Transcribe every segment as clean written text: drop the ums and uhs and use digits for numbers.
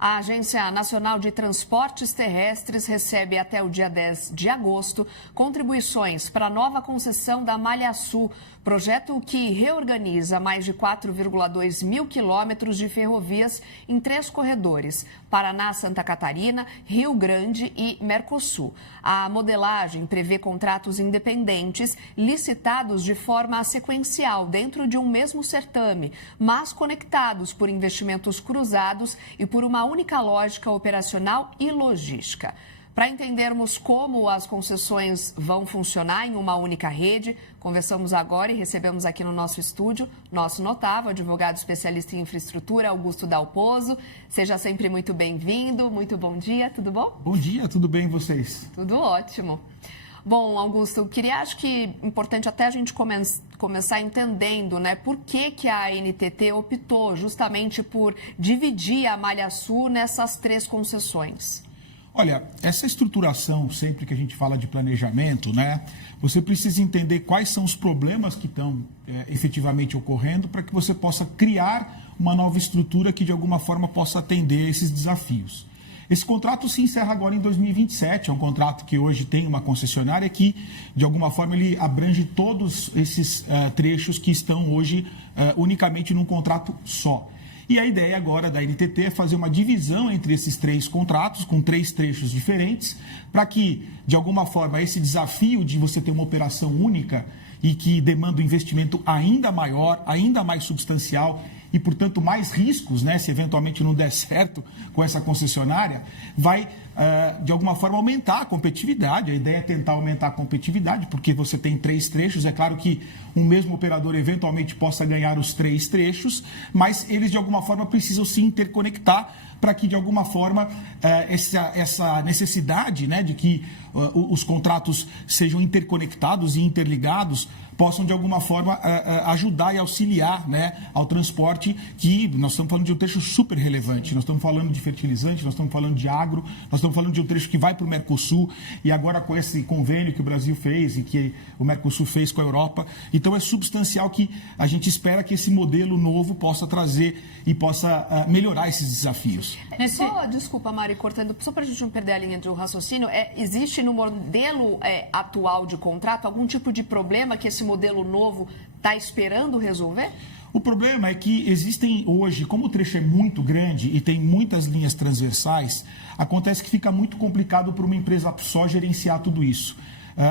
A Agência Nacional de Transportes Terrestres recebe até o dia 10 de agosto contribuições para a nova concessão da Malha Sul, projeto que reorganiza mais de 4,2 mil quilômetros de ferrovias em 3 corredores: Paraná, Santa Catarina, Rio Grande e Mercosul. A modelagem prevê contratos independentes licitados de forma sequencial dentro de um mesmo certame, mas conectados por investimentos cruzados e por uma única lógica operacional e logística. Para entendermos como as concessões vão funcionar em uma única rede, conversamos agora e recebemos aqui no nosso estúdio nosso notável advogado especialista em infraestrutura, Augusto Dalpozo. Seja sempre muito bem-vindo, muito bom dia, tudo bom? Bom dia, tudo bem e vocês? Tudo ótimo. Bom, Augusto, acho que importante até a gente começar entendendo, né, por que a ANTT optou justamente por dividir a Malha Sul nessas 3 concessões. Olha, essa estruturação, sempre que a gente fala de planejamento, né, você precisa entender quais são os problemas que estão efetivamente ocorrendo para que você possa criar uma nova estrutura que de alguma forma possa atender esses desafios. Esse contrato se encerra agora em 2027, é um contrato que hoje tem uma concessionária que, de alguma forma, ele abrange todos esses trechos que estão hoje unicamente num contrato só. E a ideia agora da ANTT é fazer uma divisão entre esses 3 contratos, com 3 trechos diferentes, para que, de alguma forma, esse desafio de você ter uma operação única e que demanda um investimento ainda maior, ainda mais substancial e, portanto, mais riscos, né, se eventualmente não der certo com essa concessionária, vai, de alguma forma, aumentar a competitividade. A ideia é tentar aumentar a competitividade, porque você tem 3 trechos. É claro que um mesmo operador, eventualmente, possa ganhar os 3 trechos, mas eles, de alguma forma, precisam se interconectar para que, de alguma forma, essa necessidade, né, de que os contratos sejam interconectados e interligados possam, de alguma forma, ajudar e auxiliar, né, ao transporte, que nós estamos falando de um trecho super relevante. Nós estamos falando de fertilizante, nós estamos falando de agro, nós estamos falando de um trecho que vai para o Mercosul, e agora com esse convênio que o Brasil fez e que o Mercosul fez com a Europa. Então, é substancial que a gente espera que esse modelo novo possa trazer e possa melhorar esses desafios. Desculpa, Mari, cortando, só para a gente não perder a linha do raciocínio, existe no modelo atual de contrato algum tipo de problema que esse modelo novo está esperando resolver? O problema é que existem hoje, como o trecho é muito grande e tem muitas linhas transversais, acontece que fica muito complicado para uma empresa só gerenciar tudo isso.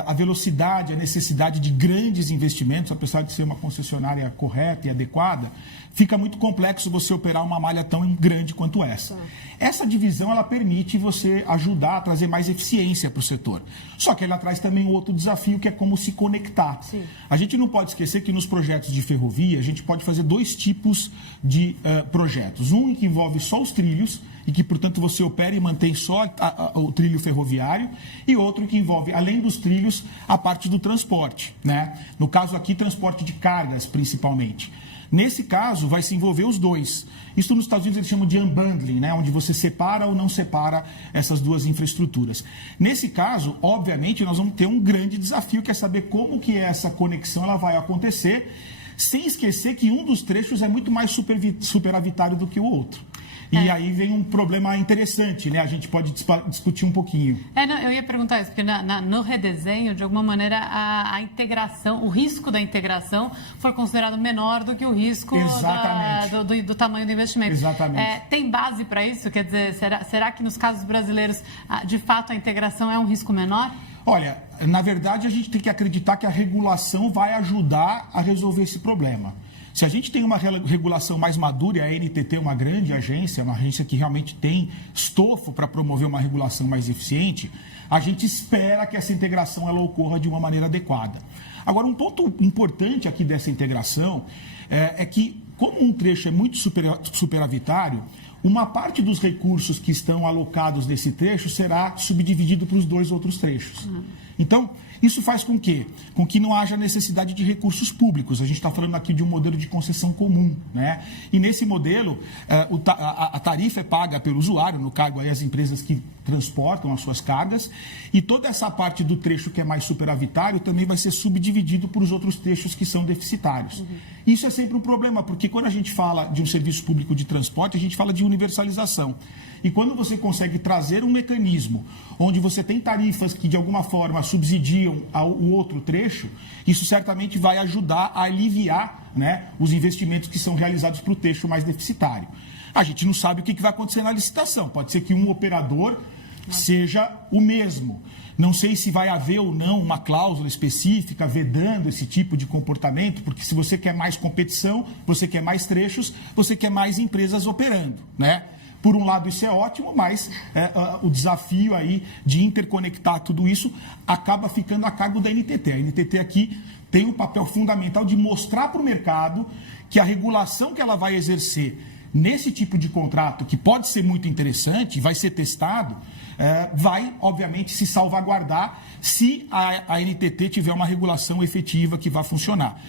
A velocidade, a necessidade de grandes investimentos, apesar de ser uma concessionária correta e adequada, fica muito complexo você operar uma malha tão grande quanto essa. Essa divisão, ela permite você ajudar a trazer mais eficiência para o setor. Só que ela traz também outro desafio, que é como se conectar. Sim. A gente não pode esquecer que nos projetos de ferrovia, a gente pode fazer 2 tipos de projetos. Um que envolve só os trilhos, e que, portanto, você opera e mantém só o trilho ferroviário, e outro que envolve, além dos trilhos, a parte do transporte, né? No caso aqui, transporte de cargas, principalmente. Nesse caso, vai se envolver os 2. Isso nos Estados Unidos eles chamam de unbundling, né? Onde você separa ou não separa essas 2 infraestruturas. Nesse caso, obviamente, nós vamos ter um grande desafio, que é saber como que essa conexão ela vai acontecer, sem esquecer que um dos trechos é muito mais superavitário do que o outro. E aí vem um problema interessante, né? A gente pode discutir um pouquinho. Eu ia perguntar isso, porque no redesenho, de alguma maneira, a integração, o risco da integração foi considerado menor do que o risco do tamanho do investimento. Exatamente. Tem base para isso? Quer dizer, será que nos casos brasileiros, de fato, a integração é um risco menor? Olha, na verdade, a gente tem que acreditar que a regulação vai ajudar a resolver esse problema. Se a gente tem uma regulação mais madura, e a ANTT é uma grande agência, uma agência que realmente tem estofo para promover uma regulação mais eficiente, a gente espera que essa integração ela ocorra de uma maneira adequada. Agora, um ponto importante aqui dessa integração é que, como um trecho é muito superavitário, uma parte dos recursos que estão alocados nesse trecho será subdividido para os 2 outros trechos. Então, isso faz com que não haja necessidade de recursos públicos. A gente está falando aqui de um modelo de concessão comum, né? E nesse modelo, a tarifa é paga pelo usuário, no caso aí as empresas que transportam as suas cargas, e toda essa parte do trecho que é mais superavitário também vai ser subdividido para os outros trechos que são deficitários. Isso é sempre um problema, porque quando a gente fala de um serviço público de transporte, a gente fala de universalização. E quando você consegue trazer um mecanismo onde você tem tarifas que, de alguma forma, subsidiam o outro trecho, isso certamente vai ajudar a aliviar, né, os investimentos que são realizados para o trecho mais deficitário. A gente não sabe o que vai acontecer na licitação. Pode ser que um operador seja o mesmo. Não sei se vai haver ou não uma cláusula específica vedando esse tipo de comportamento, porque se você quer mais competição, você quer mais trechos, você quer mais empresas operando, né? Por um lado, isso é ótimo, mas o desafio aí de interconectar tudo isso acaba ficando a cargo da NTT. A NTT aqui tem um papel fundamental de mostrar para o mercado que a regulação que ela vai exercer nesse tipo de contrato, que pode ser muito interessante, vai ser testado, vai, obviamente, se salvaguardar se a NTT tiver uma regulação efetiva que vai funcionar.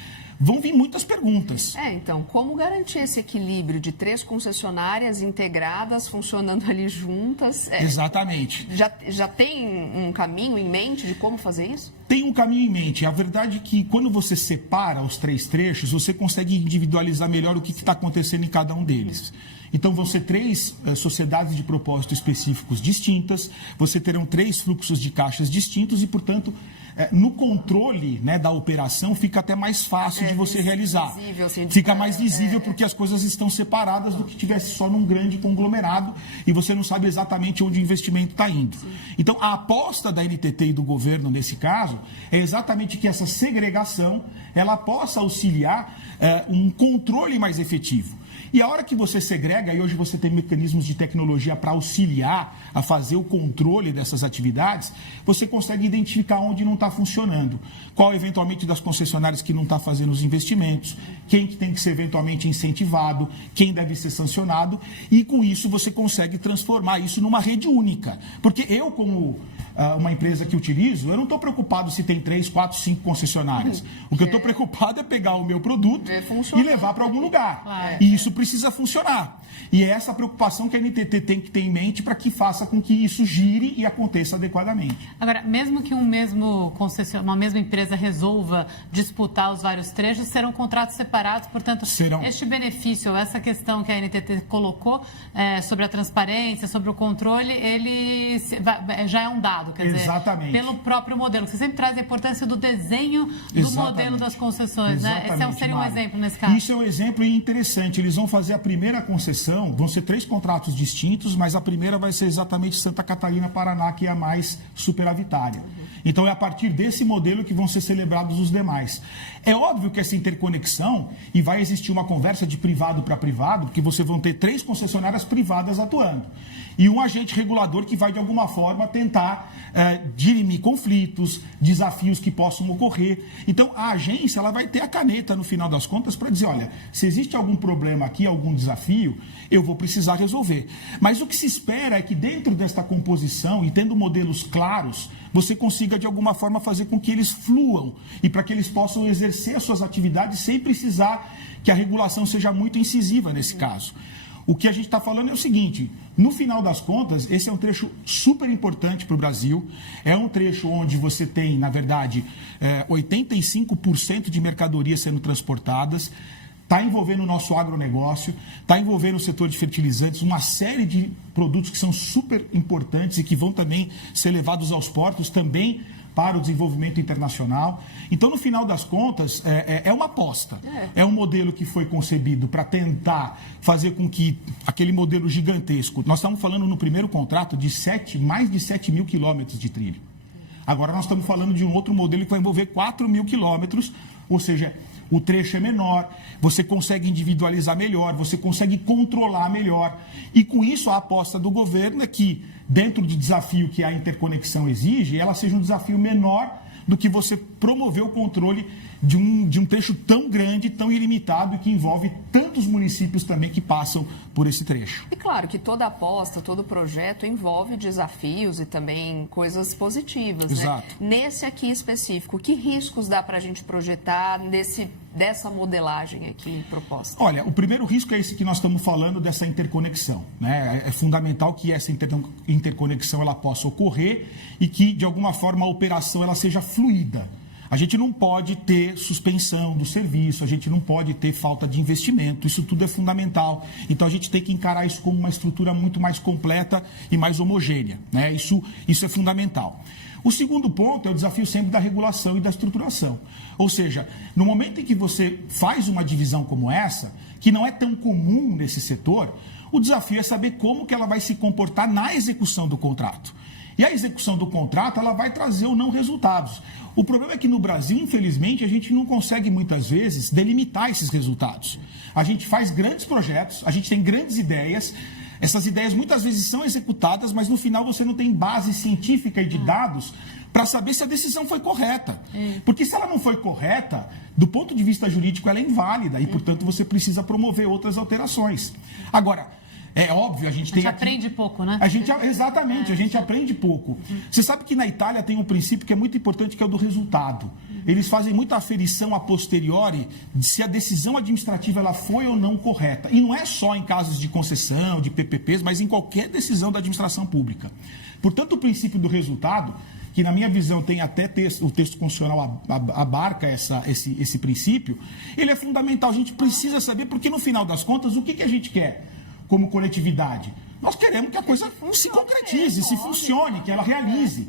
Vão vir muitas perguntas. Então, como garantir esse equilíbrio de 3 concessionárias integradas, funcionando ali juntas? Exatamente. Já tem um caminho em mente de como fazer isso? Tem um caminho em mente. A verdade é que quando você separa os 3 trechos, você consegue individualizar melhor o que está acontecendo em cada um deles. Então, vão ser 3 sociedades de propósito específicos distintas, você terão 3 fluxos de caixas distintos e, portanto, no controle, né, da operação fica até mais fácil de você realizar. Visível, assim, fica mais visível porque as coisas estão separadas do que tivesse só num grande conglomerado e você não sabe exatamente onde o investimento está indo. Sim. Então, a aposta da NTT e do governo, nesse caso, é exatamente que essa segregação ela possa auxiliar um controle mais efetivo. E a hora que você segrega, e hoje você tem mecanismos de tecnologia para auxiliar a fazer o controle dessas atividades, você consegue identificar onde não está funcionando. Qual, eventualmente, das concessionárias que não está fazendo os investimentos, quem que tem que ser, eventualmente, incentivado, quem deve ser sancionado, e com isso você consegue transformar isso numa rede única. Porque eu, como uma empresa que utilizo, eu não estou preocupado se tem 3, 4, 5 concessionárias. O que eu estou preocupado é pegar o meu produto e levar para algum lugar. Claro. E isso precisa funcionar. E é essa preocupação que a NTT tem que ter em mente para que faça com que isso gire e aconteça adequadamente. Agora, mesmo que uma mesma empresa resolva disputar os vários trechos, serão contratos separados, portanto, este benefício, essa questão que a NTT colocou sobre a transparência, sobre o controle, ele já é um dado, quer Exatamente. dizer, pelo próprio modelo. Você sempre traz a importância do desenho do modelo das concessões, né? Esse seria um exemplo nesse caso. Isso é um exemplo interessante. Eles vão fazer a primeira concessão, vão ser 3 contratos distintos, mas a primeira vai ser exatamente Santa Catarina, Paraná, que é a mais superavitária. Então, é a partir desse modelo que vão ser celebrados os demais. É óbvio que essa interconexão, e vai existir uma conversa de privado para privado, porque você vão ter 3 concessionárias privadas atuando. E um agente regulador que vai, de alguma forma, tentar dirimir conflitos, desafios que possam ocorrer. Então, a agência ela vai ter a caneta, no final das contas, para dizer, olha, se existe algum problema aqui, algum desafio, eu vou precisar resolver. Mas o que se espera é que, dentro desta composição, e tendo modelos claros, você consiga, de alguma forma, fazer com que eles fluam e para que eles possam exercer as suas atividades sem precisar que a regulação seja muito incisiva nesse caso. O que a gente está falando é o seguinte, no final das contas, esse é um trecho super importante para o Brasil, é um trecho onde você tem, na verdade, 85% de mercadorias sendo transportadas, está envolvendo o nosso agronegócio, está envolvendo o setor de fertilizantes, uma série de produtos que são super importantes e que vão também ser levados aos portos, também para o desenvolvimento internacional. Então, no final das contas, é uma aposta. É um modelo que foi concebido para tentar fazer com que aquele modelo gigantesco... Nós estamos falando no primeiro contrato de mais de 7 mil quilômetros de trilho. Agora nós estamos falando de um outro modelo que vai envolver 4 mil quilômetros, ou seja, o trecho é menor, você consegue individualizar melhor, você consegue controlar melhor. E com isso a aposta do governo é que, dentro do desafio que a interconexão exige, ela seja um desafio menor do que você promover o controle de um trecho tão grande, tão ilimitado e que envolve tantos municípios também que passam por esse trecho. E claro que toda aposta, todo projeto envolve desafios e também coisas positivas. Exato. Né? Nesse aqui específico, que riscos dá para a gente projetar dessa modelagem aqui proposta? Olha, o primeiro risco é esse que nós estamos falando, dessa interconexão. Né? É fundamental que essa interconexão ela possa ocorrer e que, de alguma forma, a operação ela seja fluida. A gente não pode ter suspensão do serviço, a gente não pode ter falta de investimento, isso tudo é fundamental. Então a gente tem que encarar isso como uma estrutura muito mais completa e mais homogênea, né? Isso é fundamental. O segundo ponto é o desafio sempre da regulação e da estruturação. Ou seja, no momento em que você faz uma divisão como essa, que não é tão comum nesse setor, o desafio é saber como que ela vai se comportar na execução do contrato. E a execução do contrato, ela vai trazer ou não resultados. O problema é que no Brasil, infelizmente, a gente não consegue muitas vezes delimitar esses resultados. A gente faz grandes projetos, a gente tem grandes ideias, essas ideias muitas vezes são executadas, mas no final você não tem base científica e de dados para saber se a decisão foi correta. Porque se ela não foi correta, do ponto de vista jurídico, ela é inválida e, portanto, você precisa promover outras alterações. Agora, é óbvio, a gente aprende pouco, né? Exatamente, a gente aprende pouco. Você sabe que na Itália tem um princípio que é muito importante, que é o do resultado. Eles fazem muita aferição a posteriori de se a decisão administrativa ela foi ou não correta. E não é só em casos de concessão, de PPPs, mas em qualquer decisão da administração pública. Portanto, o princípio do resultado, que na minha visão tem até o texto constitucional abarca esse princípio, ele é fundamental. A gente precisa saber, porque no final das contas, o que a gente quer como coletividade? Nós queremos que a coisa se concretize, se funcione, que ela realize.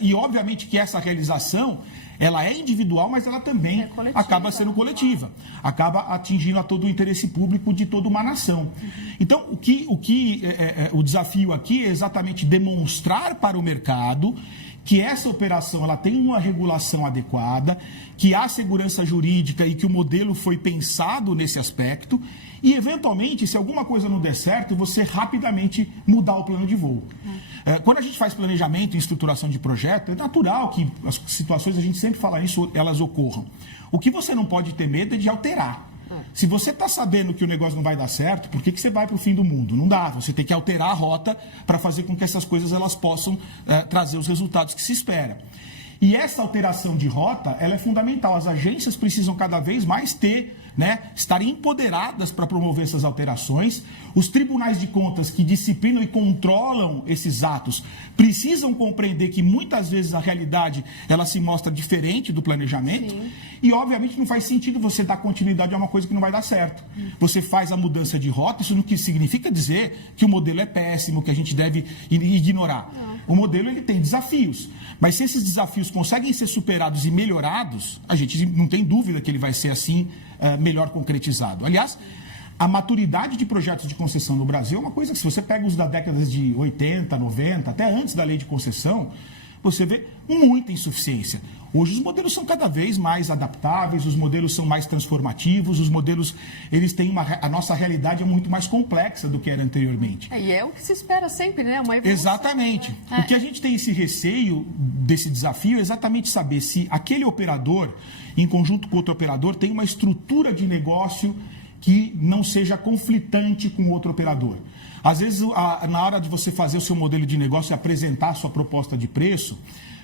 E, obviamente, que essa realização, ela é individual, mas ela também acaba sendo coletiva. Acaba atingindo a todo o interesse público de toda uma nação. Então, o desafio aqui é exatamente demonstrar para o mercado que essa operação ela tem uma regulação adequada, que há segurança jurídica e que o modelo foi pensado nesse aspecto e, eventualmente, se alguma coisa não der certo, você rapidamente mudar o plano de voo. Quando a gente faz planejamento e estruturação de projeto, é natural que as situações, a gente sempre fala isso, elas ocorram. O que você não pode ter medo é de alterar. Se você está sabendo que o negócio não vai dar certo, por que você vai para o fim do mundo? Não dá, você tem que alterar a rota para fazer com que essas coisas elas possam trazer os resultados que se espera. E essa alteração de rota, ela é fundamental. As agências precisam cada vez mais estarem empoderadas para promover essas alterações. Os tribunais de contas que disciplinam e controlam esses atos precisam compreender que muitas vezes a realidade ela se mostra diferente do planejamento. Sim. E, obviamente, não faz sentido você dar continuidade a uma coisa que não vai dar certo. Você faz a mudança de rota, isso não significa dizer que o modelo é péssimo, que a gente deve ignorar. Não. O modelo ele tem desafios, mas se esses desafios conseguem ser superados e melhorados, a gente não tem dúvida que ele vai ser assim melhor concretizado. Aliás, a maturidade de projetos de concessão no Brasil é uma coisa que, se você pega os da década de 80, 90, até antes da lei de concessão, você vê muita insuficiência. Hoje os modelos são cada vez mais adaptáveis, os modelos são mais transformativos, os modelos, eles têm a nossa realidade é muito mais complexa do que era anteriormente. E é o que se espera sempre, né? Uma evolução. Exatamente. O que a gente tem esse receio desse desafio é exatamente saber se aquele operador, em conjunto com outro operador, tem uma estrutura de negócio que não seja conflitante com outro operador. Às vezes, na hora de você fazer o seu modelo de negócio e apresentar a sua proposta de preço,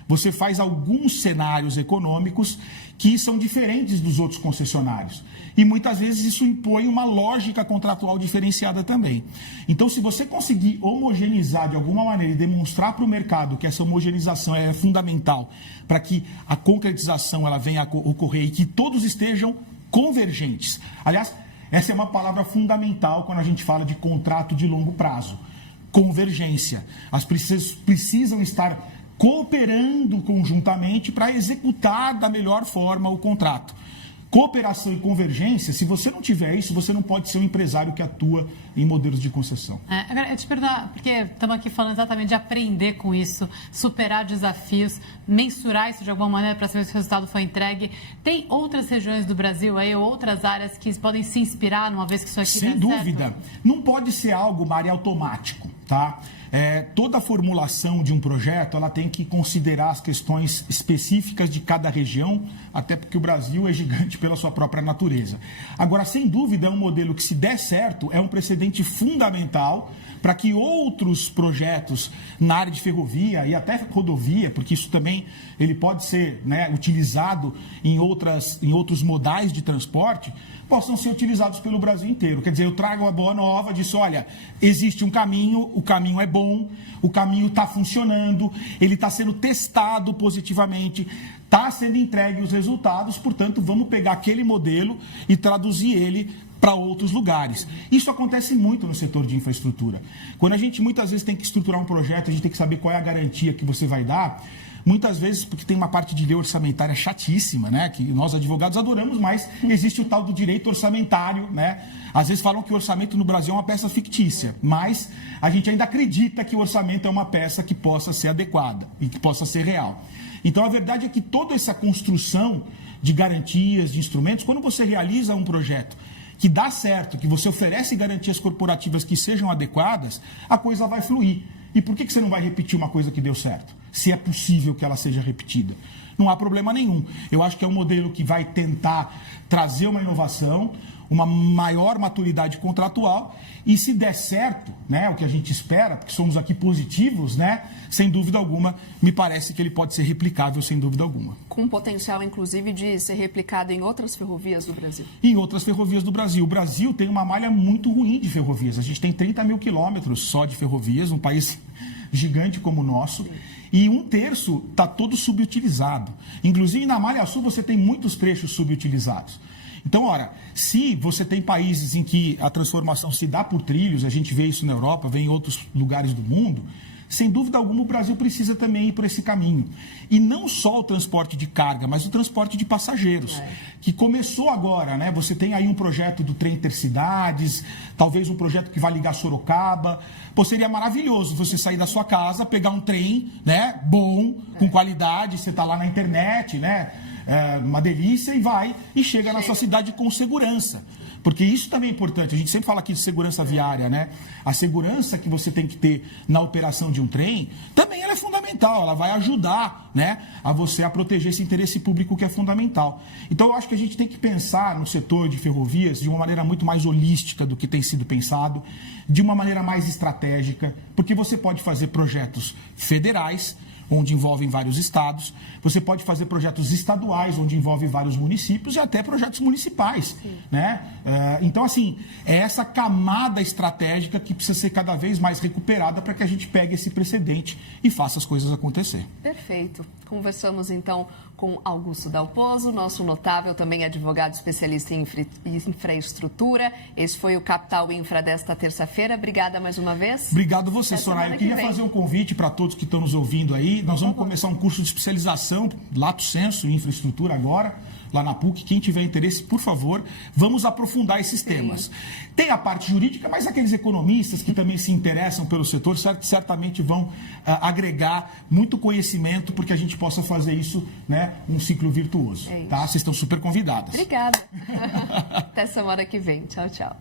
você faz alguns cenários econômicos que são diferentes dos outros concessionários. E muitas vezes isso impõe uma lógica contratual diferenciada também. Então, se você conseguir homogeneizar de alguma maneira e demonstrar para o mercado que essa homogeneização é fundamental para que a concretização ela venha a ocorrer e que todos estejam convergentes. Aliás, essa é uma palavra fundamental quando a gente fala de contrato de longo prazo. Convergência. As precisam estar cooperando conjuntamente para executar da melhor forma o contrato. Cooperação e convergência, se você não tiver isso, você não pode ser um empresário que atua em modelos de concessão. Agora, eu te perguntar, porque estamos aqui falando exatamente de aprender com isso, superar desafios, mensurar isso de alguma maneira para saber se o resultado foi entregue. Tem outras regiões do Brasil aí, ou outras áreas que podem se inspirar numa vez que isso aqui der certo? Sem dúvida. Não pode ser algo, Mari, automático, tá? Toda a formulação de um projeto ela tem que considerar as questões específicas de cada região, até porque o Brasil é gigante pela sua própria natureza. Agora, sem dúvida, é um modelo que, se der certo, é um precedente fundamental para que outros projetos na área de ferrovia e até rodovia, porque isso também ele pode ser utilizado em outros modais de transporte, possam ser utilizados pelo Brasil inteiro. Quer dizer, eu trago a boa nova disso, olha, existe um caminho, o caminho é bom, o caminho está funcionando, ele está sendo testado positivamente, está sendo entregue os resultados, portanto, vamos pegar aquele modelo e traduzir ele para outros lugares. Isso acontece muito no setor de infraestrutura. Quando a gente muitas vezes tem que estruturar um projeto, a gente tem que saber qual é a garantia que você vai dar. Muitas vezes, porque tem uma parte de lei orçamentária chatíssima, né? Que nós advogados adoramos, mas existe o tal do direito orçamentário, né? Às vezes falam que o orçamento no Brasil é uma peça fictícia, mas a gente ainda acredita que o orçamento é uma peça que possa ser adequada e que possa ser real. Então, a verdade é que toda essa construção de garantias, de instrumentos, quando você realiza um projeto que dá certo, que você oferece garantias corporativas que sejam adequadas, a coisa vai fluir. E por que você não vai repetir uma coisa que deu certo? Se é possível que ela seja repetida. Não há problema nenhum. Eu acho que é um modelo que vai tentar trazer uma inovação, uma maior maturidade contratual, e se der certo, né, o que a gente espera, porque somos aqui positivos, né, sem dúvida alguma, me parece que ele pode ser replicável, sem dúvida alguma. Com potencial, inclusive, de ser replicado em outras ferrovias do Brasil? Em outras ferrovias do Brasil. O Brasil tem uma malha muito ruim de ferrovias. A gente tem 30 mil quilômetros só de ferrovias, um país gigante como o nosso. Sim. E 1/3 está todo subutilizado. Inclusive, na Malha Sul, você tem muitos trechos subutilizados. Então, ora, se você tem países em que a transformação se dá por trilhos, a gente vê isso na Europa, vê em outros lugares do mundo, sem dúvida alguma o Brasil precisa também ir por esse caminho. E não só o transporte de carga, mas o transporte de passageiros, que começou agora, né? Você tem aí um projeto do trem intercidades, talvez um projeto que vai ligar Sorocaba. Pô, seria maravilhoso você sair da sua casa, pegar um trem, né, bom, com qualidade, você está lá na internet, né? É uma delícia e chega na sua cidade com segurança. Porque isso também é importante. A gente sempre fala aqui de segurança viária, né? A segurança que você tem que ter na operação de um trem, também ela é fundamental. Ela vai ajudar, né, a você a proteger esse interesse público que é fundamental. Então, eu acho que a gente tem que pensar no setor de ferrovias de uma maneira muito mais holística do que tem sido pensado, de uma maneira mais estratégica, porque você pode fazer projetos federais, onde envolvem vários estados, você pode fazer projetos estaduais, onde envolve vários municípios, e até projetos municipais, né? Então, assim, é essa camada estratégica que precisa ser cada vez mais recuperada para que a gente pegue esse precedente e faça as coisas acontecer. Perfeito. Conversamos, então, com Augusto Dalpozo, nosso notável também advogado especialista em infraestrutura. Esse foi o Capital Infra desta terça-feira. Obrigada mais uma vez. Obrigado você, Soraya. Eu queria fazer um convite para todos que estão nos ouvindo aí. Nós vamos começar um curso de especialização, Lato Sensu, em infraestrutura agora, lá na PUC. Quem tiver interesse, por favor, vamos aprofundar esses temas. Tem a parte jurídica, mas aqueles economistas que também se interessam pelo setor certamente vão agregar muito conhecimento, porque a gente possa fazer isso, né, um ciclo virtuoso. Tá? Vocês estão super convidados. Obrigada. Até semana que vem. Tchau, tchau.